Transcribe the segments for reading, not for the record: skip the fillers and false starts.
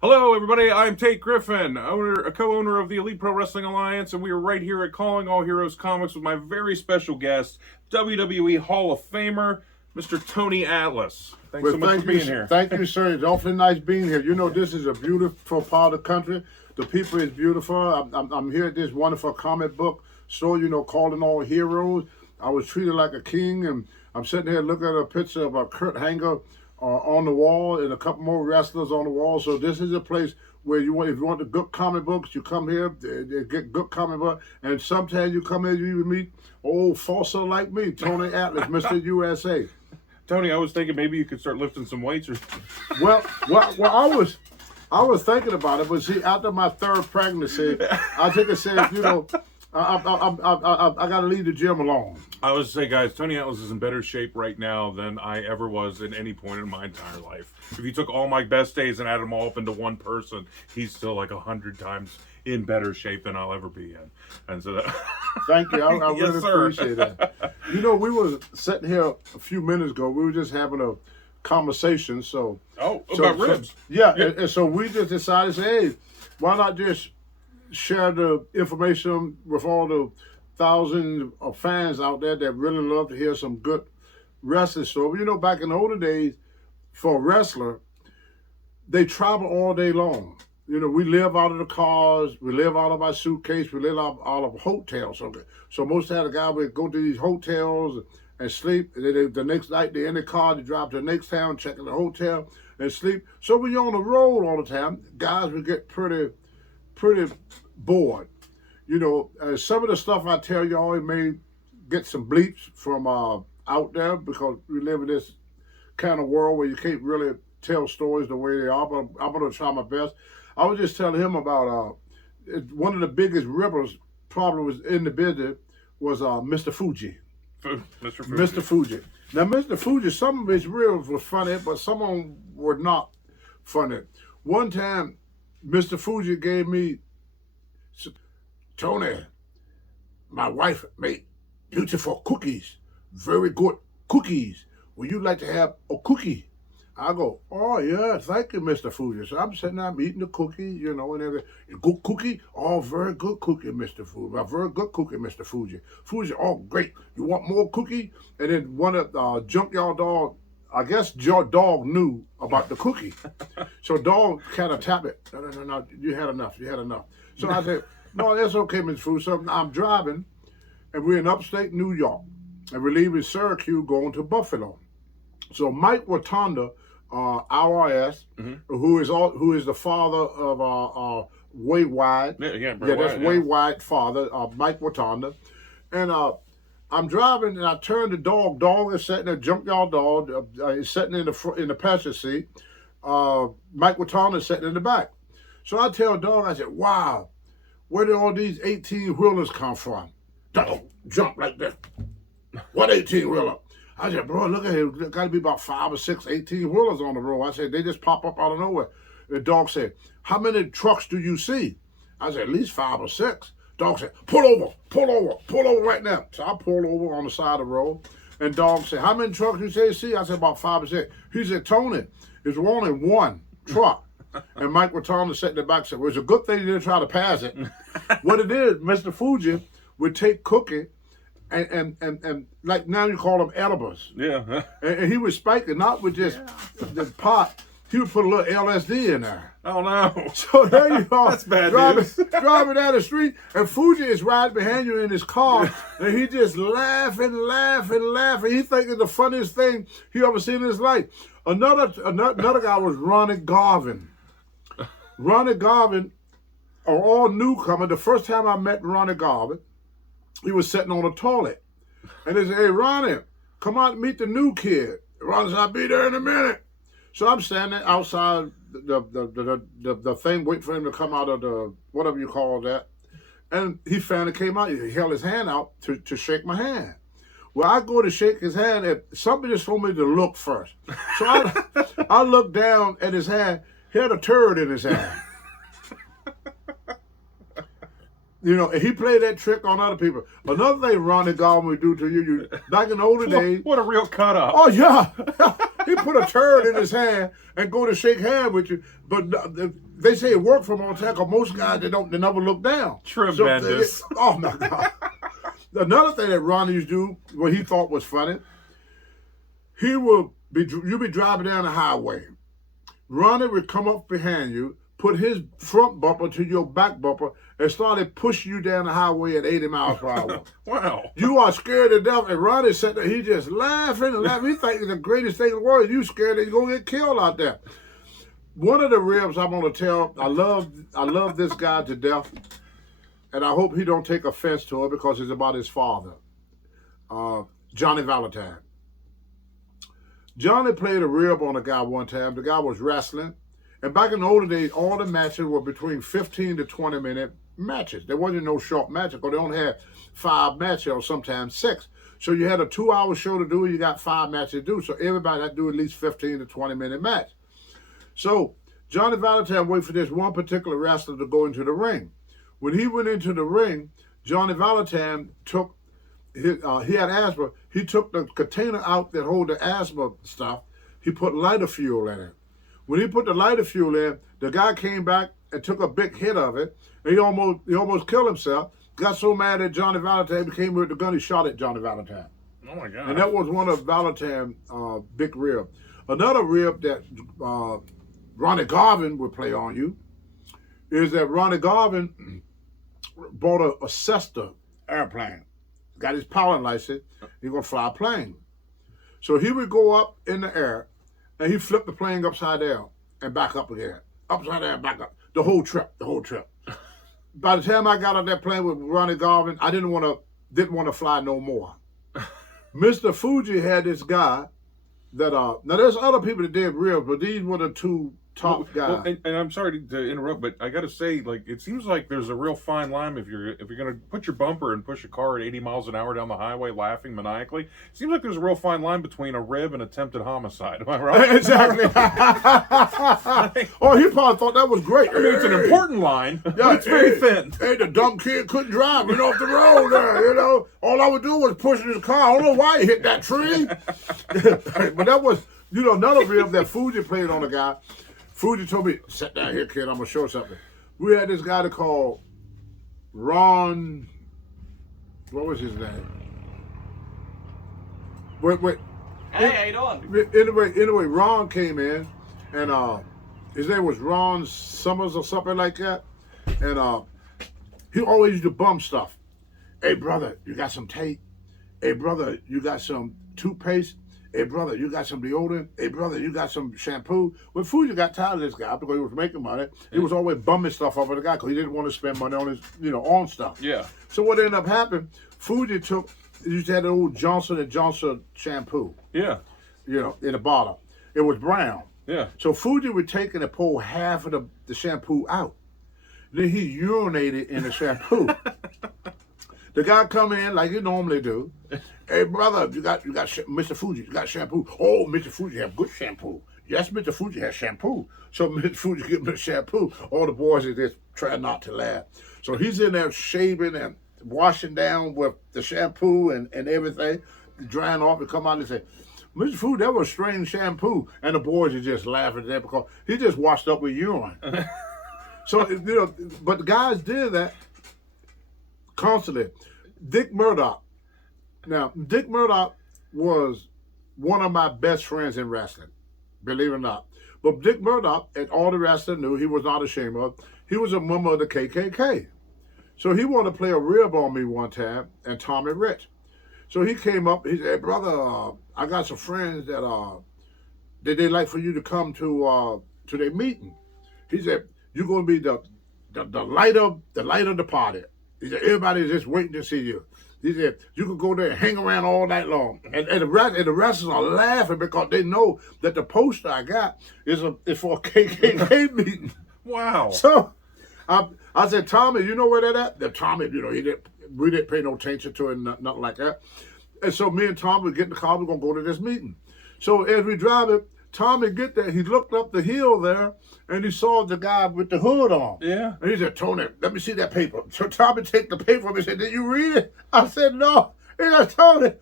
Hello, everybody. I'm Tate Griffen, a co-owner of the Elite Pro Wrestling Alliance, and we are right here at Calling All Heroes Comics with my very special guest, WWE Hall of Famer, Mr. Tony Atlas. Thanks so much for being here. Thank you, sir. It's awfully nice being here. You know, this is a beautiful part of the country. The people is beautiful. I'm here at this wonderful comic book store, Calling All Heroes. I was treated like a king, and I'm sitting here looking at a picture of a Kurt Hanger on the wall and a couple more wrestlers on the wall. So this is a place where if you want the good comic books, you come here, they get good comic book. And sometimes you come here, you even meet old fossil like me, Tony Atlas, Mr. USA. Tony, I was thinking maybe you could start lifting some weights or Well, I was thinking about it, but see, after my third pregnancy, I think it said, I got to leave the gym alone. I was say, guys, Tony Atlas is in better shape right now than I ever was at any point in my entire life. If you took all my best days and added them all up into one person, he's still like 100 times in better shape than I'll ever be in. And so that... Thank you. I Yes, really sir. appreciate that. We were sitting here a few minutes ago. We were just having a conversation. About ribs. Yeah. And so we just decided to say, hey, why not just share the information with all the thousands of fans out there that really love to hear some good wrestling story. Back in the older days, for a wrestler, they travel all day long. We live out of the cars, we live out of our suitcase, we live out of hotels. Okay. So most of the guys would go to these hotels and sleep. And then the next night they're in the car, they drive to the next town, check in the hotel and sleep. So when you're on the road all the time, guys would get pretty bored. Some of the stuff I tell y'all, it may get some bleeps from out there because we live in this kind of world where you can't really tell stories the way they are, but I'm going to try my best. I was just telling him about one of the biggest rippers probably was in the business was Mr. Fuji. Mr. Fuji. Now, Mr. Fuji, some of his reels were funny, but some of them were not funny. One time, Mr. Fuji gave me, Tony, my wife made beautiful cookies, very good cookies. Would you like to have a cookie? I go, oh yeah, thank you, Mr. Fuji. So I'm sitting there, I'm eating the cookie, and everything. Good cookie? Oh, very good cookie, Mr. Fuji. A very good cookie, Mr. Fuji. Fuji, oh, great. You want more cookie? And then one of the Junkyard Dog, I guess your dog knew about the cookie. So dog kind of tapped it. No, you had enough. So I said, no, that's okay, Mr. Fuji. So I'm driving, and we're in upstate New York, and we're leaving Syracuse going to Buffalo. So Mike Watanda, RRS, who is the father of Way Wide. That's Way Wide father, Mike Watanda. And I'm driving and I turn the dog. Dog is sitting there, Junkyard Dog is sitting in the passenger seat. Mike Watanda is sitting in the back. So I tell dog, I said, wow, where did all these 18-wheelers come from? Dog, jump like this. What 18-wheeler? I said, bro, look at here. There got to be about 5 or 6 18-wheelers on the road. I said, they just pop up out of nowhere. The dog said, how many trucks do you see? I said, at least 5 or 6. Dog said, pull over right now. So I pulled over on the side of the road. And dog said, how many trucks you see? I said, about 5 or 6. He said, Tony, there's only one truck. And Mike Watanda sat in the back and said, well, it's a good thing you didn't try to pass it. What it is, Mr. Fuji would take cookie and like now you call them edibles. Yeah. And he would spike it, not with just the pot. He would put a little LSD in there. Oh, no. So there you are. That's bad driving down the street, and Fuji is riding behind you in his car, and he just laughing. He thinking the funniest thing he ever seen in his life. Another guy was Ronnie Garvin. Ronnie Garvin, an all newcomer. The first time I met Ronnie Garvin, he was sitting on the toilet. And they said, hey, Ronnie, come out and meet the new kid. Ronnie said, I'll be there in a minute. So I'm standing outside the thing, waiting for him to come out of the, whatever you call that. And he finally came out. He held his hand out to shake my hand. Well, I go to shake his hand, and somebody just told me to look first. So I looked down at his hand. He had a turd in his hand. And he played that trick on other people. Another thing Ronnie Garvin would do to you, back in the older days. What a real cut up. Oh, yeah. He put a turd in his hand and go to shake hand with you. But they say it worked for him all the time because most guys, they never look down. Tremendous. Oh, my God. Another thing that Ronnie used to do, what he thought was funny, you'd be driving down the highway. Ronnie would come up behind you, put his front bumper to your back bumper, and started pushing you down the highway at 80 miles per hour. Wow. You are scared to death, and Ronnie sat there, he just laughing and laughing. He thinks it's the greatest thing in the world. You scared that you're going to get killed out there. One of the ribs I'm going to tell, I love this guy to death, and I hope he don't take offense to it because it's about his father, Johnny Valentine. Johnny played a rib on a guy one time. The guy was wrestling. And back in the older days, all the matches were between 15 to 20-minute matches. There wasn't no short matches because they only had 5 matches or sometimes 6. So you had a 2-hour show to do, you got 5 matches to do. So everybody had to do at least 15 to 20-minute match. So Johnny Valentine waited for this one particular wrestler to go into the ring. When he went into the ring, Johnny Valentine took he had asthma. He took the container out that hold the asthma stuff. He put lighter fuel in it. When he put the lighter fuel in, the guy came back and took a big hit of it. And he almost killed himself. Got so mad at Johnny Valentine, he came with the gun, he shot at Johnny Valentine. Oh my God. And that was one of Valentine's big rib. Another rib that Ronnie Garvin would play on you is that Ronnie Garvin bought a Cessna airplane. Got his pilot license, he's gonna fly a plane. So he would go up in the air and he flipped the plane upside down and back up again. Upside down, back up. The whole trip. By the time I got on that plane with Ronnie Garvin, I didn't want to fly no more. Mr. Fuji had this guy that now there's other people that did ribs, but these were the 2 top guys. Well, and I'm sorry to interrupt, but I got to say, like, it seems like there's a real fine line if you're going to put your bumper and push a car at 80 miles an hour down the highway, laughing maniacally. It seems like there's a real fine line between a rib and attempted homicide. Am I right? Exactly. Oh, he probably thought that was great. I mean, it's an important line. Yeah, it's very thin. Hey, the dumb kid couldn't drive, went off the road there, All I would do was push his car. I don't know why he hit that tree. But that was, another rib that Fuji played on a guy. Fuji told me, sit down here, kid, I'm going to show you something. We had this guy to call Ron, what was his name? Wait. Hey, how you doing? Anyway, Ron came in, and his name was Ron Summers or something like that. And he always used to bum stuff. Hey, brother, you got some tape? Hey, brother, you got some toothpaste? Hey, brother, you got some deodorant? Hey, brother, you got some shampoo? When Fuji got tired of this guy because he was making money, he was always bumming stuff off of the guy because he didn't want to spend money on his, on stuff. Yeah. So what ended up happening, Fuji used to have the old Johnson & Johnson shampoo. Yeah. In a bottle. It was brown. Yeah. So Fuji would take and pull half of the shampoo out. Then he urinated in the shampoo. The guy come in like he normally do. Hey, brother, you got Mr. Fuji, you got shampoo. Oh, Mr. Fuji have good shampoo. Yes, Mr. Fuji has shampoo. So Mr. Fuji give him the shampoo. All the boys are just trying not to laugh. So he's in there shaving and washing down with the shampoo and everything, drying off and come out and say, Mr. Fuji, that was strange shampoo. And the boys are just laughing at that because he just washed up with urine. So, but the guys did that constantly. Dick Murdoch. Now, Dick Murdoch was one of my best friends in wrestling, believe it or not. But Dick Murdoch, and all the wrestlers knew, he was not ashamed of, he was a member of the KKK. So he wanted to play a rib on me one time, and Tommy Rich. So he came up, he said, hey, brother, I got some friends that they'd like for you to come to their meeting. He said, you're going to be the light of the party. He said, everybody's just waiting to see you. He said, you could go there and hang around all night long. And the wrestlers are laughing because they know that the poster I got is for a KKK meeting. Wow. So I said, Tommy, you know where that at? The Tommy, we didn't pay no attention to it, nothing like that. And so me and Tommy would get in the car, we're going to go to this meeting. So as we drive it, Tommy get there, he looked up the hill there, and he saw the guy with the hood on. Yeah. And he said, Tony, let me see that paper. So Tommy take the paper from me and said, did you read it? I said, no. He said, Tony,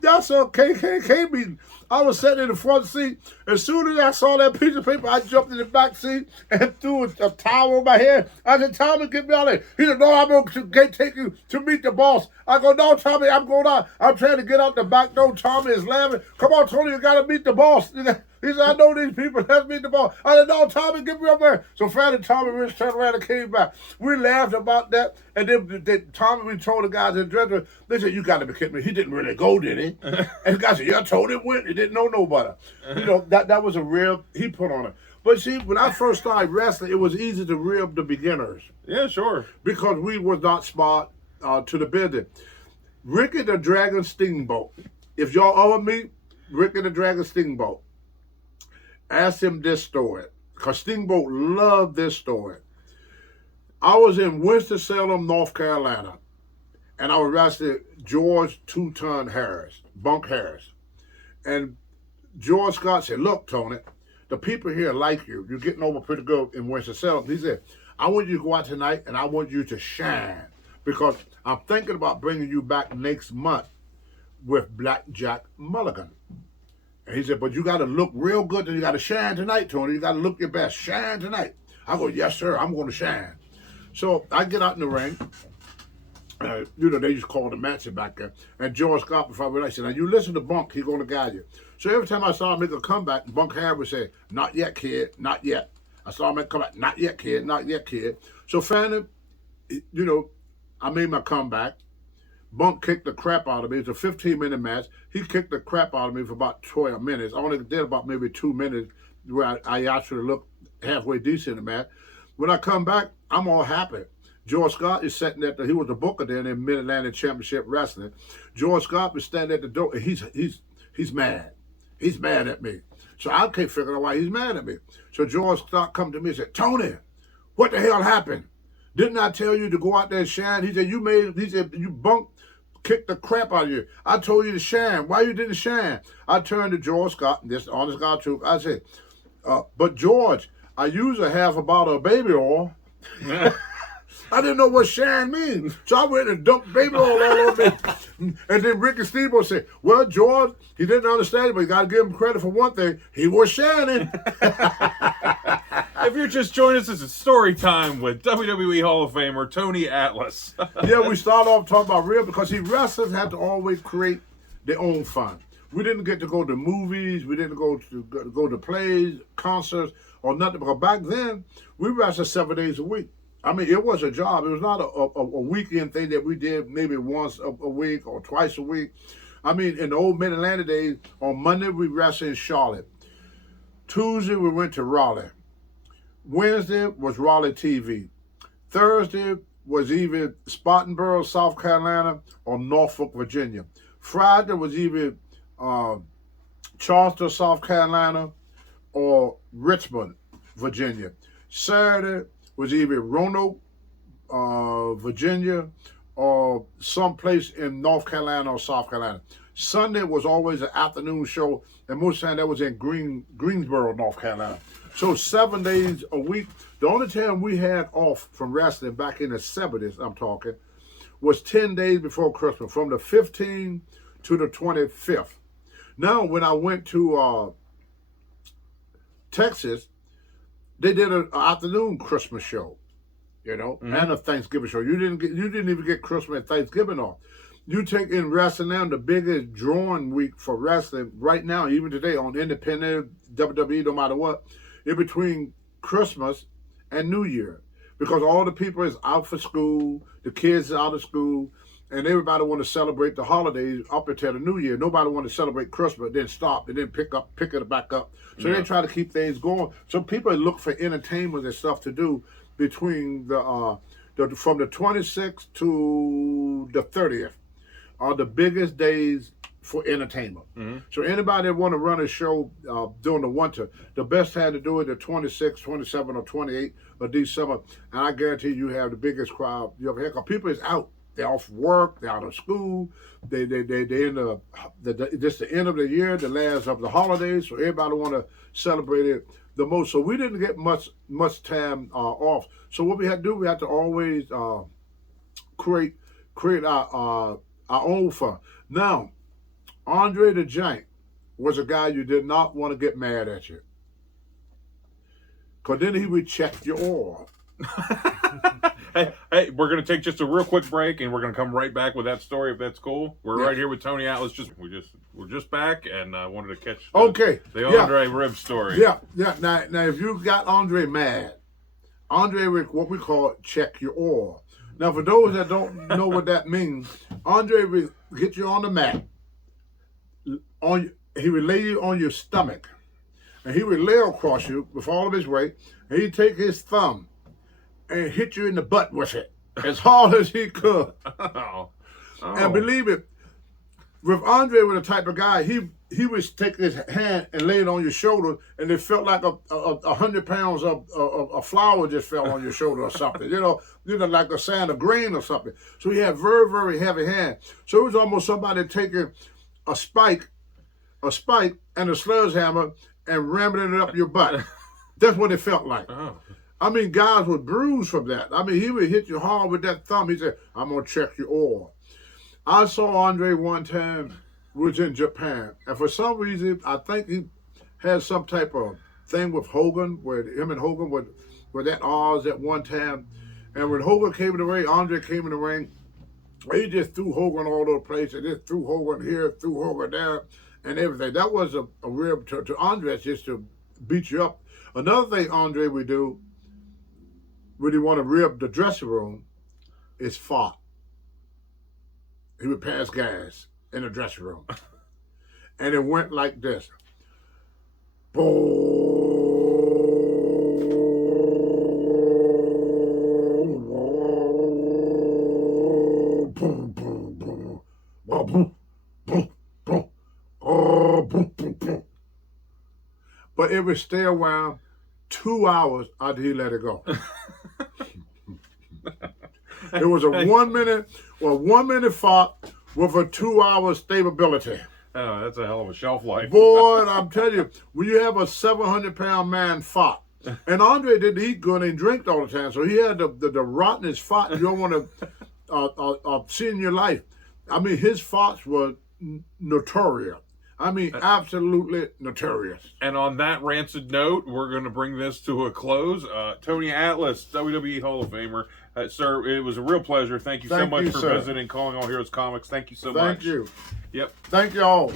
That's a KKK meeting. I was sitting in the front seat. As soon as I saw that piece of paper, I jumped in the back seat and threw a towel on my head. I said, Tommy, get me out of here. He said, no, I'm going to take you to meet the boss. I go, no, Tommy, I'm going out. I'm trying to get out the back door. Tommy is laughing. Come on, Tony, you got to meet the boss. He said, I know these people. Let's meet the boss. I said, no, Tommy, get me up there. So Fred and Tommy Rich turned around and came back. We laughed about that. And then Tommy, we told the guys in the dressing room, they said, you got to be kidding me. He didn't really go, did he? And the guy said, yeah, I told him went. He didn't know no better. You know, that was a rib he put on it. But see, when I first started wrestling, it was easy to rib the beginners. Yeah, sure. Because we was not smart to the business. Ricky the Dragon Steamboat. If y'all ever meet Ricky the Dragon Steamboat, ask him this story. Because Steamboat loved this story. I was in Winston-Salem, North Carolina. And I was wrestling George Two-Ton Harris, Bunk Harris. And George Scott said, look, Tony, the people here like you. You're getting over pretty good in Winston-Salem. He said, I want you to go out tonight and I want you to shine. Because I'm thinking about bringing you back next month with Blackjack Mulligan. And he said, but you got to look real good and you got to shine tonight, Tony. You got to look your best. Shine tonight. I go, yes, sir, I'm going to shine. So I get out in the ring. You know, they used to call the match back there. And George Scott, before I realized, now you listen to Bunk, he's going to guide you. So every time I saw him make a comeback, Bunk Harris would say, not yet, kid, not yet. I saw him make a comeback, not yet, kid, not yet, kid. So finally, you know, I made my comeback. Bunk kicked the crap out of me. It's a 15-minute match. He kicked the crap out of me for about 12 minutes. I only did about maybe 2 minutes where I actually looked halfway decent in the match. When I come back, I'm all happy. George Scott is sitting at he was the booker there in Mid-Atlantic Championship Wrestling. George Scott was standing at the door. And he's mad. He's mad at me. So I can't figure out why he's mad at me. So George Scott come to me and said, Tony, what the hell happened? Didn't I tell you to go out there and shine? He said, you Bunk kicked the crap out of you. I told you to shine. Why you didn't shine? I turned to George Scott, and this honest God truth. I said, but George, I usually have a bottle of baby oil. I didn't know what shine means. So I went and dumped baby oil all over me. And then Ricky Steamboat said, well, George, he didn't understand it, but you got to give him credit for one thing. He was shining. If you're just joining us, this is story time with WWE Hall of Famer Tony Atlas. Yeah, we start off talking about real because wrestlers have to always create their own fun. We didn't get to go to movies. We didn't go to plays, concerts, or nothing. Because back then, we wrestled 7 days a week. I mean, it was a job. It was not a weekend thing that we did maybe once a week or twice a week. I mean, in the old Mid-Atlantic days, on Monday, we wrestled in Charlotte. Tuesday, we went to Raleigh. Wednesday was Raleigh TV. Thursday was either Spartanburg, South Carolina, or Norfolk, Virginia. Friday was either Charleston, South Carolina, or Richmond, Virginia. Saturday was either Roanoke, Virginia, or someplace in North Carolina or South Carolina. Sunday was always an afternoon show, and most of the time that was in Greensboro, North Carolina. So 7 days a week. The only time we had off from wrestling back in the 70s, I'm talking, was 10 days before Christmas, from the 15th to the 25th. Now, when I went to Texas, they did an afternoon Christmas show, you know, and a Thanksgiving show. You didn't even get Christmas and Thanksgiving off. You take in wrestling now, the biggest drawing week for wrestling right now, even today on independent, WWE, no matter what, in between Christmas and New Year. Because all the people is out for school, the kids are out of school, and everybody want to celebrate the holidays up until the New Year. Nobody want to celebrate Christmas, then stop, and then pick it back up. So they try to keep things going. So people look for entertainment and stuff to do between from the 26th to the 30th are the biggest days for entertainment. So anybody that want to run a show during the winter, the best time to do it the 26th, 27th, or 28th of December, and I guarantee you have the biggest crowd you ever had. Because people is out. They're off work. They're out of school. They in just the end of the year, the last of the holidays. So everybody want to celebrate it the most. So we didn't get much time off. So what we had to do, we had to always create our own fun. Now, Andre the Giant was a guy you did not want to get mad at you. Because then he would check your oil. Hey, we're gonna take just a real quick break, and we're gonna come right back with that story if that's cool. We're right here with Tony Atlas. We're just back, and I wanted to catch the Andre rib story. Yeah. Now if you got Andre mad, Andre would what we call check your oil. Now for those that don't know what that means, Andre would get you on the mat. He would lay you on your stomach, and he would lay across you with all of his weight, and he'd take his thumb and hit you in the butt with it as hard as he could. And believe it, with Andre was the type of guy, he would take his hand and lay it on your shoulder, and it felt like 100 pounds of flour just fell on your shoulder or something. You know, like a sand of grain or something. So he had very, very heavy hand. So it was almost somebody taking a spike and a sledgehammer and ramming it up your butt. That's what it felt like. I mean, guys would bruise from that. I mean, he would hit you hard with that thumb. He said, I'm going to check your oil. I saw Andre one time, was in Japan, and for some reason, I think he had some type of thing with Hogan, where him and Hogan were at odds at one time. And when Hogan came in the ring, Andre came in the ring, he just threw Hogan all over the place, and just threw Hogan here, threw Hogan there, and everything. That was a rib to Andre, just to beat you up. Another thing Andre would do, when he want to rib the dressing room, is fart. He would pass gas in the dressing room. And it went like this. Boom. Boom, boom, boom. Boom, boom, boom. Oh, boom, boom, boom. But it would stay around 2 hours after he let it go. It was a 1 minute fart with a 2 hour stability. Oh, that's a hell of a shelf life. Boy, I'm telling you, when you have a 700-pound man fart, and Andre didn't eat good and drink all the time, so he had the rottenest fart you don't want to see in your life. I mean, his farts were notorious. I mean, absolutely notorious. And on that rancid note, we're going to bring this to a close. Tony Atlas, WWE Hall of Famer. Sir, it was a real pleasure. Thank you so much for visiting Calling All Heroes Comics. Thank you so much. Thank you. Yep. Thank you all.